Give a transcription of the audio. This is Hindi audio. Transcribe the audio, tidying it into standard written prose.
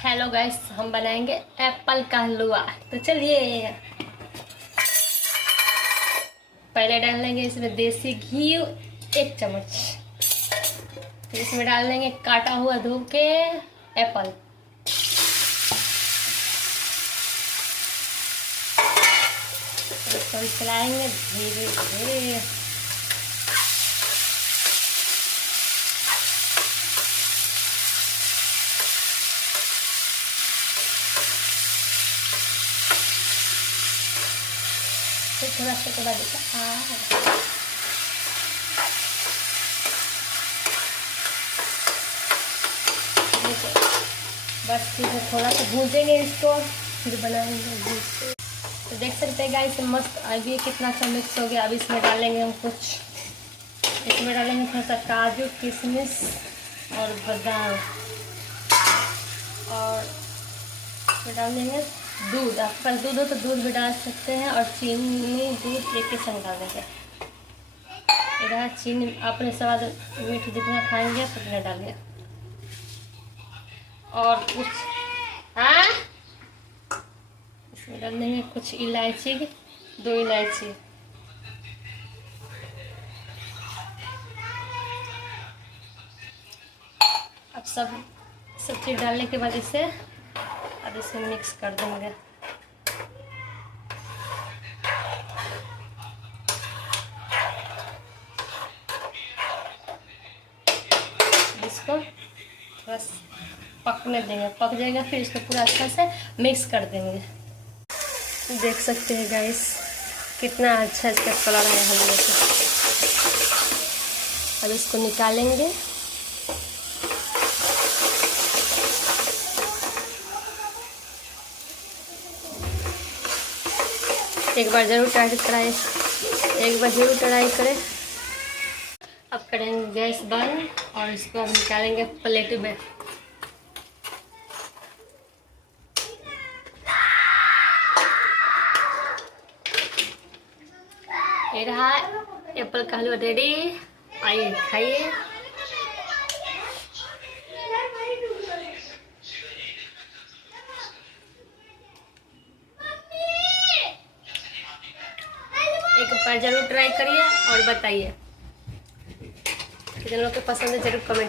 हेलो गाइस, हम बनाएंगे एप्पल का हलवा। तो चलिए, पहले डाल लेंगे इसमें देसी घी 1 चम्मच। फिर इसमें डाल देंगे काटा हुआ धो के एप्पल। इसको चलाएंगे धीरे धीरे। फिर थोड़ा सा के बाद बस फिर थोड़ा सा भूजेंगे इसको, फिर बनाएंगे। तो देख सकते हैं गाइस, मस्त अभी कितना अच्छा मिक्स हो गया। अब इसमें डालेंगे हम इसमें डालेंगे थोड़ा सा काजू, किशमिश और बादाम, और इसमें डाल देंगे दूध। आपके पास दूध हो तो दूध भी डाल सकते हैं, और चीनी दूध एक के संग डाल देंगे। इधर चीनी अपने स्वाद मीठ जितना खाएंगे उतना डालिए। और कुछ इसमें डाल देंगे कुछ इलायची, 2 इलायची। अब सब चीज़ डालने के बाद इसे अब इसे मिक्स कर देंगे। इसको थोड़ा पकने देंगे, पक जाएगा फिर इसको पूरा अच्छा से मिक्स कर देंगे। देख सकते हैं गाइस, कितना अच्छा इसका कलर है हलवे का। अब इसको निकालेंगे। एक बार ज़रूर ट्राई करें। अब करेंगे गैस बंद और इसको अब निकालेंगे प्लेट में। ये रहा एप्पल का हलवा रेडी। आइए खाइए। एक बार जरूर ट्राई करिए और बताइए कितने लोग को पसंद है, जरूर कमेंट